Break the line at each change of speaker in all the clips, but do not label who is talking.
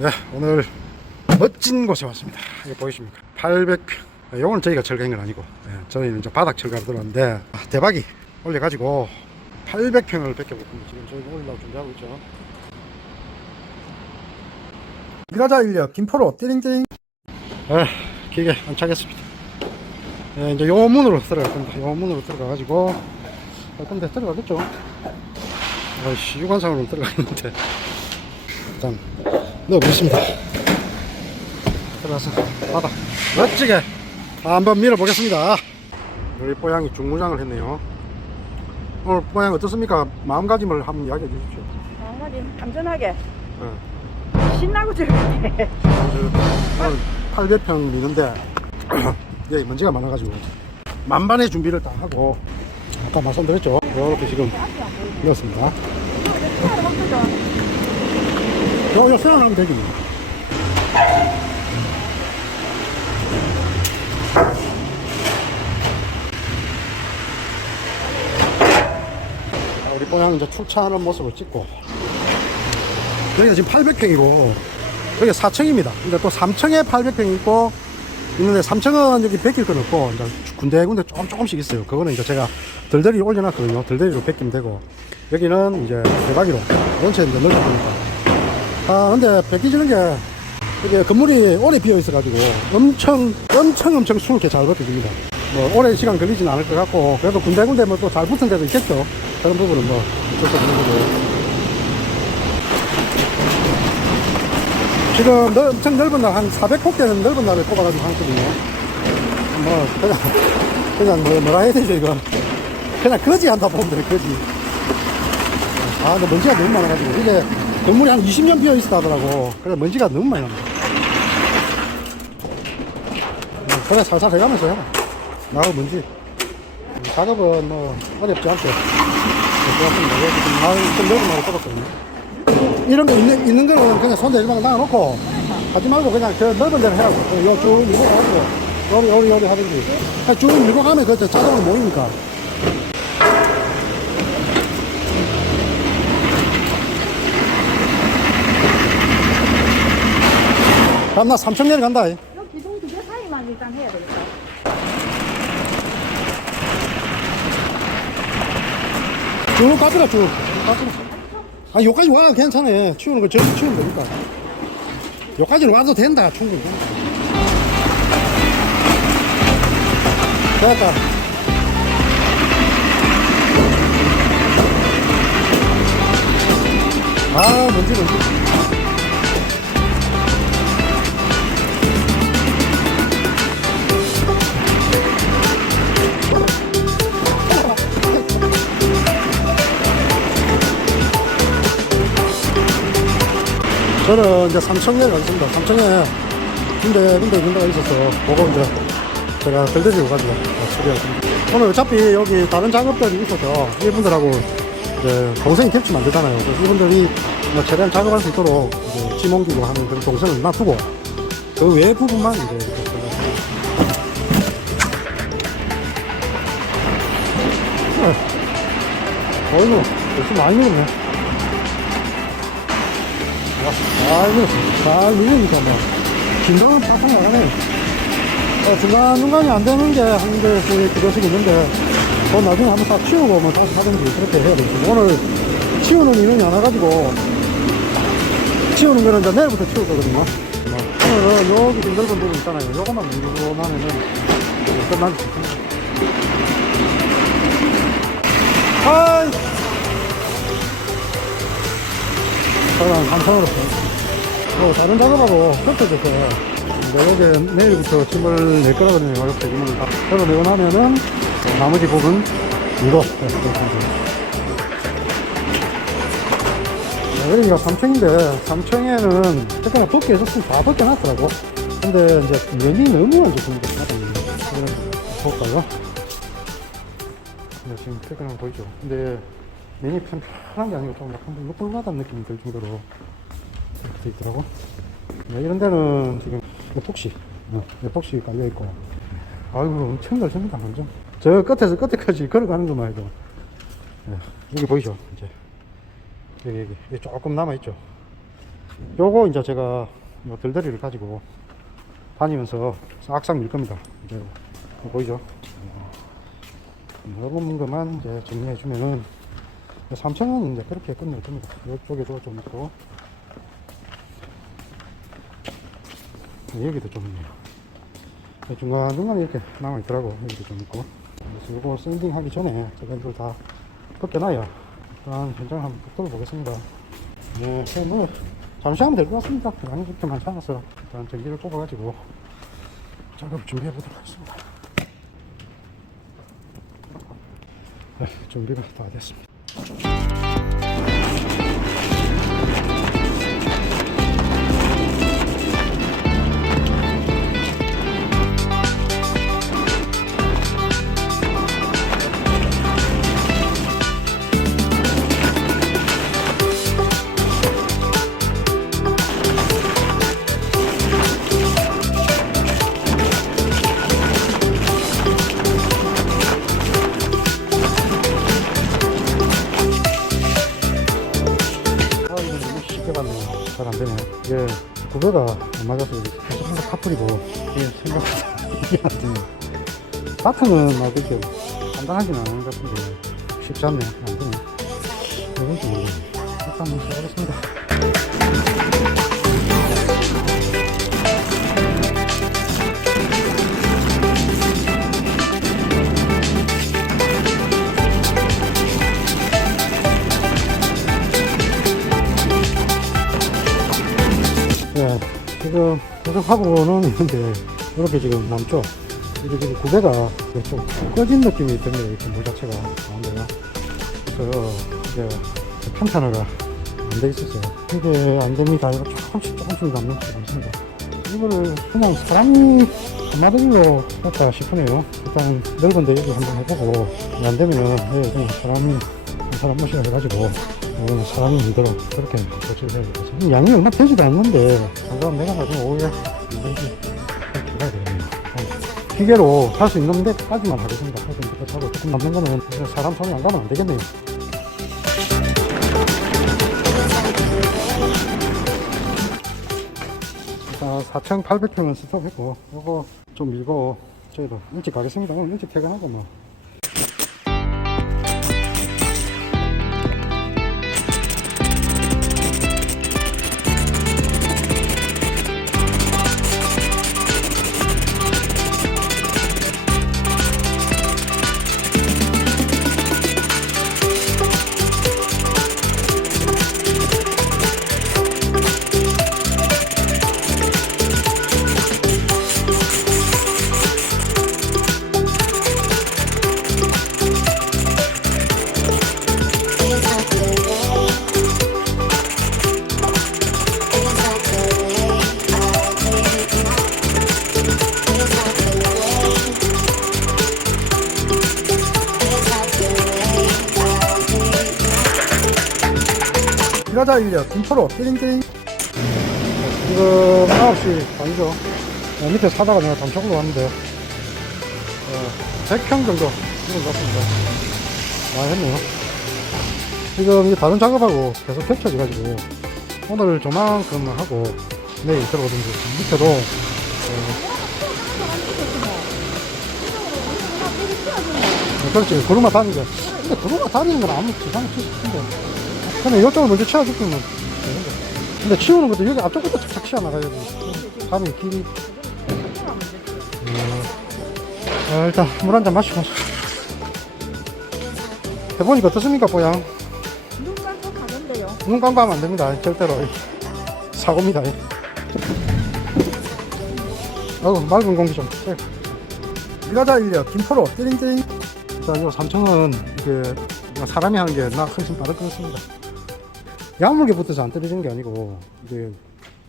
네, 오늘 멋진 곳에 왔습니다. 이거 보이십니까? 800평. 이거는 저희가 철거한 건 아니고, 예, 저희는 이제 바닥 철거하러 들어왔는데, 아, 대박이 올려가지고 800평을 뺏겨봤습니다. 지금 저희가 올리려고 준비하고 있죠. 일가자 인력 김포로 띠링띠링. 에, 기계 안차겠습니다. 예, 이제 요 문으로 들어갈 겁니다. 요 문으로 들어가가지고, 할 건데 들어가겠죠? 아이씨, 유관상으로 들어가겠는데. 일단, 넣어보겠습니다. 들어가서 바닥 멋지게 한번 밀어보겠습니다. 우리 뽀양이 중무장을 했네요. 오늘 뽀양 어떻습니까? 마음가짐을 한번 이야기해 주십시오.
강아지 안전하게
네.
신나고 즐겁게
오늘 800평 미는데 여기 먼지가 많아가지고 만반의 준비를 다 하고 아까 말씀드렸죠. 이렇게 지금 넣었습니다. 요, 요 세워놓으면 되지. 자, 우리 뽀양 이제 출차하는 모습을 찍고 여기가 지금 800평이고 여기가 4층입니다. 근데 또 3층에 800평이 있고 있는데 3층은 여기 베낄 건 없고 이제 군데군데 조금 조금씩 있어요. 그거는 이제 제가 덜덜이 올려놨거든요. 덜덜이로 베끼면 되고 여기는 이제 대박이로 원체 이제 넓을 거니까. 아 근데 베끼지는 게 이게 건물이 오래 비어 있어가지고 엄청 엄청 엄청 수월하게 잘 버텨줍니다. 뭐 오래 시간 걸리진 않을 것 같고 그래도 군데군데 뭐 또 잘 붙은 데도 있겠죠. 그런 부분은 뭐 어쩔 수 없는 거고. 지금 넓, 엄청 넓은 날, 한 400폭대는 넓은 날을 뽑아가지고 하거든요. 뭐, 그냥, 그냥 뭐, 뭐라 해야 되죠, 이거. 그냥 거지 한다 보면 돼, 거지. 아, 근데 먼지가 너무 많아가지고. 이게 건물이 한 20년 비어 있어 하더라고. 그래, 먼지가 너무 많이. 음, 그래, 살살 해가면서 해라. 나하고 먼지. 음, 작업은 뭐, 어렵지 않게. 좋았습니다. 여기 지금 날, 좀 넓은 날을 뽑았거든요. 이런 거 있는, 있는 거는 그냥 손대 일방 놔놓고 하지 말고 그냥 저 넓은 데를 해라고. 요쭉 밀고 가지고 요리, 요리, 하든지. 쭉 밀고 가면 그 자동으로 모이니까. 그럼 나 3천 내려 간다. 이.
요 기둥 두 개 사이만 일단 해야 되겠다
쭉 가더라, 쭉. 아, 여기까지 와. 괜찮아. 치우는 거 저기 치우면 되니까. 여기까지는 와도 된다. 충분히. 됐다. 아, 뭔지, 뭔지. 저는 이제 삼청에 가겠습니다. 삼청에 군대, 군대 군대가 있어서 그거 이제 제가 들들이고 가지고 처리하겠습니다. 오늘 어차피 여기 다른 작업들이 있어서 이분들하고 이제 동생이 겹치면 안 되잖아요. 그래서 이분들이 뭐 최대한 작업할 수 있도록 이제 짐 옮기고 하는 그런 동선을 놔두고 그 외 부분만 이제 네. 어이구, 역시 많이 먹네. 아이고, 잘 밀리니까 뭐. 긴장은 팍팍 나가네. 어, 중간중간이 안 되는 게 한 개씩 두 개씩 있는데, 그건 나중에 한번 다 치우고 뭐 다시 하든지 그렇게 해야 되겠지. 오늘 치우는 인원이 안 와가지고, 치우는 거는 이제 내일부터 치울 거거든요. 뭐, 오늘은 여기 좀 넓은 부분 있잖아요. 요것만 밀고 나면은 끝나지. 아이! 저는 한편으로 뭐 다른 작업하고 겹쳐져서 이제 여기 내일부터 짐을 낼 거거든요. 이렇게 짐을 다 털어내고 나면은 나머지 부분 이거 네, 여기가 3층인데 3층에는 특히나 덮개 해줬으면 다 덮개놨더라고 근데 이제 면이 너무 안 좋습니다 볼까요? 네, 지금 퇴근한 거 보이죠? 근데 면이 편 편한 게 아니고 좀 약간 물bul하다는 느낌이 들 정도로 이렇게 돼 있더라고. 네, 이런 데는 지금 에폭시, 어, 에폭시 깔려 있고. 아이고, 엄청 넓습니다, 완전. 저 끝에서 끝에까지 걸어가는 것만 해도. 네, 여기 보이죠? 이제. 여기, 여기, 여기 조금 남아있죠? 요거 이제 제가 요 들다리를 가지고 다니면서 싹싹 밀 겁니다. 이제 보이죠? 요런 것만 이제 정리해 주면은 3천원 이제 그렇게 끝낼 겁니다. 이쪽에도 좀 있고 여기도 좀 있네요. 중간중간에 이렇게 남아있더라고. 여기도 좀 있고. 그래서 이거 샌딩 하기 전에 저희들 다 벗겨놔야 일단 현장을 한번 돌아보겠습니다. 네, 네, 뭐, 잠시 하면 될 것 같습니다. 많이 그렇게 많지 않아서 일단 전기를 뽑아가지고 작업 준비해 보도록 하겠습니다. 네, 준비가 다 됐습니다. 아, 안 맞아서 계속 항상 카풀이고 이게 생각보다 이게 안 되네. 바트는 막 이렇게 간단하진 않은 것 같은데 쉽지 않네. 안 되네. 이건 좀. 일단 해보겠습니다. 지금 계속 하고는 있는데 이렇게 지금 남쪽 이렇게 구배가 좀 꺼진 느낌이 듭니다. 이렇게 물 자체가 나온데요. 그래서 이제 평탄화가 안돼 있었어요. 이게 안 됩니다. 이거 조금씩 조금씩 남는 게 있습니다. 이거를 그냥 사람이 한마디로 할까 싶으네요. 일단 넓은데 여기 한번 해보고 안 되면은 예, 그냥 사람이 한 사람 모시고 해가지고 이거는 사람이 힘들어 그렇게 조치를 해야 되겠어요. 양이 얼마 되지도 않는데 잠깐 내가 이렇게 그렇게 가야 되겠네요. 어, 기계로 할 수 있는 데까지만 하겠습니다. 할수 있는 데까지 하고 조금 남는 거는 사람 손이 안 가면 안 되겠네요. 일단 4,800평은 스톱했고 요거 좀 밀고 저희도 일찍 가겠습니다. 오늘 일찍 퇴근하고 뭐 일하자 인력 김포로. 띠링띠링. 지금 9시 반이죠. 어, 밑에 사다가 내가 단속으로 왔는데 어, 100평 정도 것 같습니다. 많이 했네요. 지금 이 다른 작업하고 계속 겹쳐져 가지고 오늘 조만큼 하고 내일 들어오든지 밑에도 어, 어, 그렇지 구르마 다니게 근데 구르마 다니는 건 아무 지장이 없을 텐데 근데 이쪽을 먼저 치워주면 되는데. 근데 치우는 것도 여기 앞쪽부터 착착 치워 나가야 돼. 감이 길이. 음, 어, 일단 물 한 잔 마시고. 해보니까 어떻습니까, 뽀양?
눈 감고 가는데요.
눈 감고 하면 안 됩니다. 절대로. 사고입니다. 아우, 맑은 공기 좀. 쐬. 일가자 인력, 김포로, 띠링띠링. 자, 이거 3층은 이게 사람이 하는 게 나 훨씬 빠를 것 같습니다. 야물게 붙어서 안 떨어지는 게 아니고 이게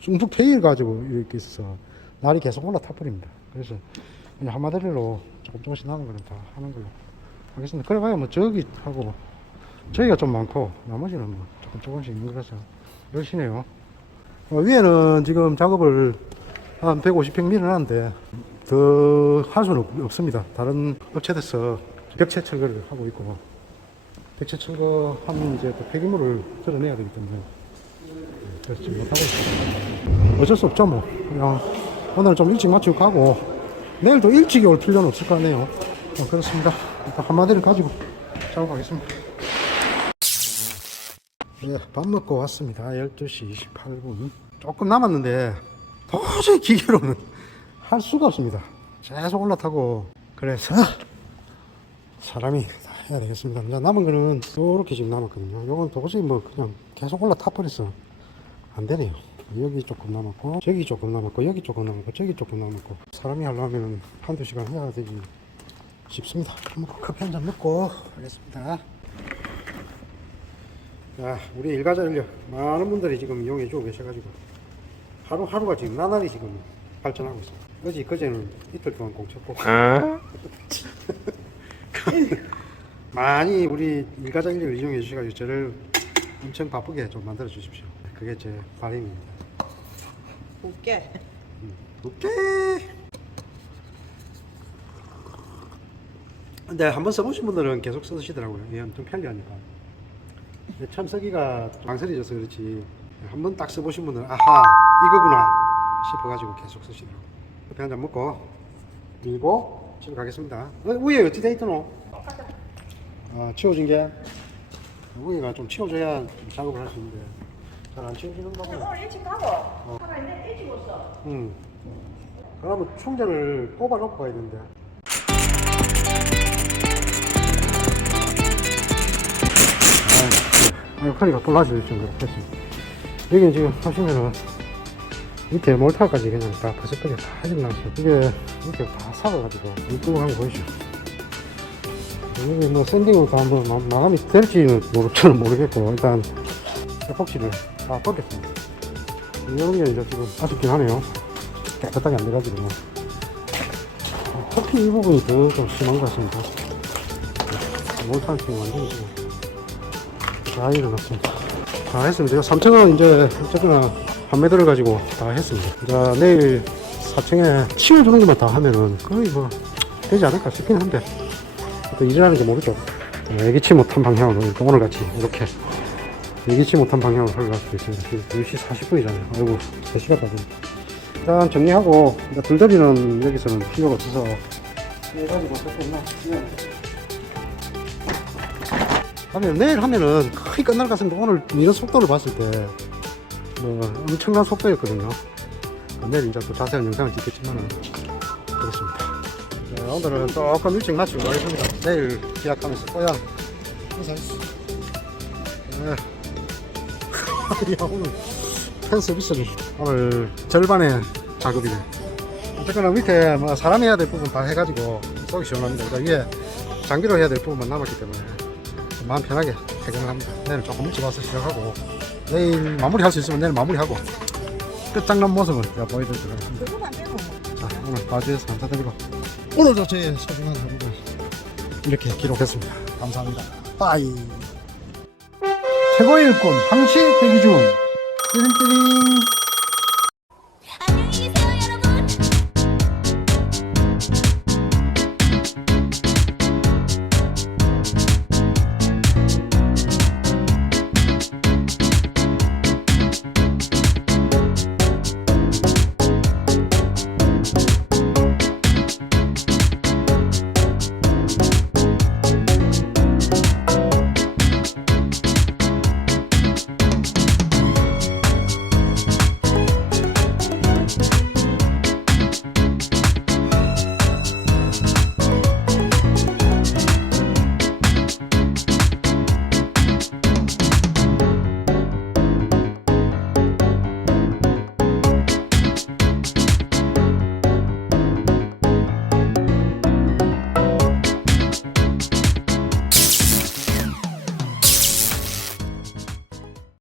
숭툭 테일 가지고 이렇게 있어서 날이 계속 올라타 버립니다. 그래서 그냥 한마디로 조금 조금씩 나는 거는 다 하는 걸로 하겠습니다. 그래봐야 뭐 저기 하고 저기가 좀 많고 나머지는 뭐 조금 조금씩 있는 거라서 열심히네요. 어, 위에는 지금 작업을 한 150평 밀어놨는데 더 할 수는 없- 없습니다. 다른 업체에서 벽체 철거를 하고 있고 벽체 철거하면 이제 또 폐기물을 드러내야 되기 때문에 그래서 지금 못하고 있어요. 어쩔 수 없죠, 뭐. 그냥 오늘은 좀 일찍 마치고 가고, 내일도 일찍 올 필요는 없을 거 아니에요. 어, 그렇습니다. 일단 한마디를 가지고 작업하겠습니다. 네, 밥 먹고 왔습니다. 12시 28분. 조금 남았는데, 도저히 기계로는 할 수가 없습니다. 계속 올라타고, 그래서, 사람이 다 해야 되겠습니다. 이제 남은 거는 이렇게 지금 남았거든요. 요건 도저히 뭐 그냥 계속 올라타 버렸어. 안 되네요. 여기 조금 남았고, 저기 조금 남았고, 여기 조금 남았고, 저기 조금 남았고. 사람이 하려면 한두 시간 해야 되지 싶습니다. 먹고 커피 한 잔 먹고 하겠습니다. 자, 우리 일가자 인력 많은 분들이 지금 이용해 주고 계셔가지고 하루하루가 지금 나날이 지금 발전하고 있습니다. 어제 그제는 이틀 동안 공쳤고 많이 우리 일가자 인력을 이용해 주셔가지고 저를 엄청 바쁘게 좀 만들어 주십시오. 그게 제 바람입니다.
웃게.
오케이. 근데 한번 써보신 분들은 계속 쓰시더라고요. 이게 엄청 편리하니까. 처음 쓰기가 좀 망설여져서 그렇지. 한 번 딱 써보신 분들은 아하 이거구나 싶어가지고 계속 쓰시더라고요. 커피 한 잔 먹고 밀고 집에 가겠습니다. 어, 위에 어찌 돼 있더노? 아, 치워진 게 위에가 좀 치워줘야 작업을 할 수 있는데 잘 안 치워지는 거 보네.
오늘 일찍 가고. 하나 있네 일찍 왔어.
응. 그러면 충전을 꼽아 놓고 가야 되는데. 아, 허리가 골라질 정도로 됐습니다. 여기 지금 보시면은 밑에 몰타까지 그냥 다 버섯들이 다 해질렀어요. 이게 이렇게 다 사가가지고 뭉뚱한 거 보이시죠? 여기 뭐 샌딩을 다 한번 마- 마감이 될지는 모르, 저는 모르겠고 일단 에폭시를 다 뻗겠습니다. 이런 게 이제 지금 아쉽긴 하네요. 깨끗하게 안 돼가지고. 뭐. 커피 이 부분이 더 좀 심한 것 같습니다. 수 완전히 다 일어났습니다. 다 했습니다. 이거 3층은 이제 어쨌거나 판매들을 가지고 다 했습니다. 이제 내일 4층에 치워주는 것만 다 하면은 거의 뭐 되지 않을까 싶긴 한데 또게 모르죠. 예기치 못한 방향으로 이렇게 오늘 같이 이렇게 예기치 못한 방향으로 흘러갈 수도 있습니다. 지금 2시 40분이잖아요. 아이고 3시가 다 됐네. 일단 정리하고 이제 불더비는 여기서는 필요가 없어서 해가지고 됐나? 하면 내일 하면은 거의 끝날 것 같은데 오늘 이런 속도를 봤을 때 뭐 엄청난 속도였거든요. 내일 이제 또 자세한 영상을 찍겠지만은 그렇습니다. 네, 오늘은 조금 일찍 마치고 가겠습니다. 내일 계약하면서 또야 인사했어. 네. 야 오늘 팬 서비스를 오늘 절반의 작업이네. 어쨌거나 밑에 뭐 사람이 해야 될 부분 다 해가지고 속이 시원합니다. 그러니까 위에 장비로 해야 될 부분만 남았기 때문에 마음 편하게 퇴근을 합니다. 내일 조금 일찍 와서 시작하고 내일 마무리 할 수 있으면 내일 마무리하고 끝장난 모습을 제가 보여드리도록 하겠습니다. 자, 오늘 봐주셔서 감사드리고 오늘도 제 소중한 하루를 이렇게 기록했습니다. 감사합니다. 빠이 최고의 일꾼 항시 대기 중 띠링띠링